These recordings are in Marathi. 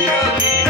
Yeah.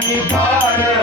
Party, party.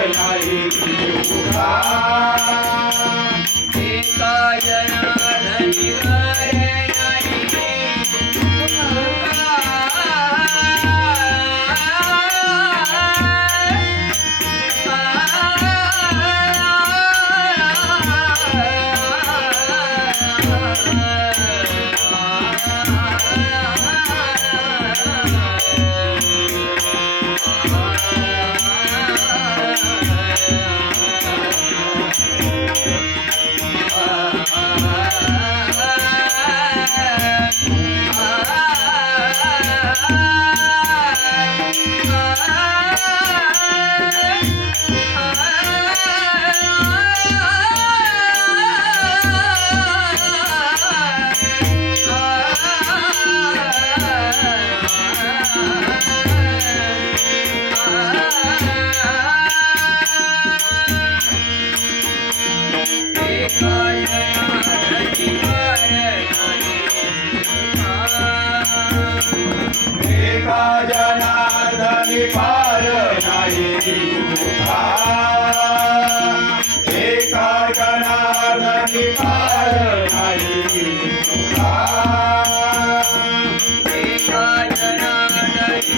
धनी पार नाही एका गणाधनी पार नाही एका गणाधनी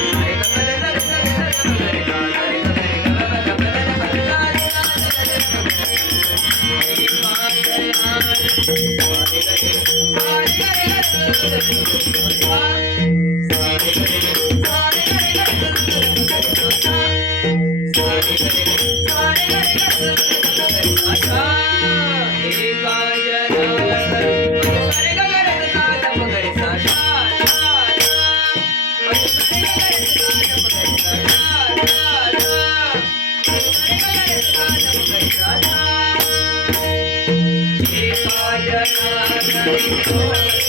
Oh,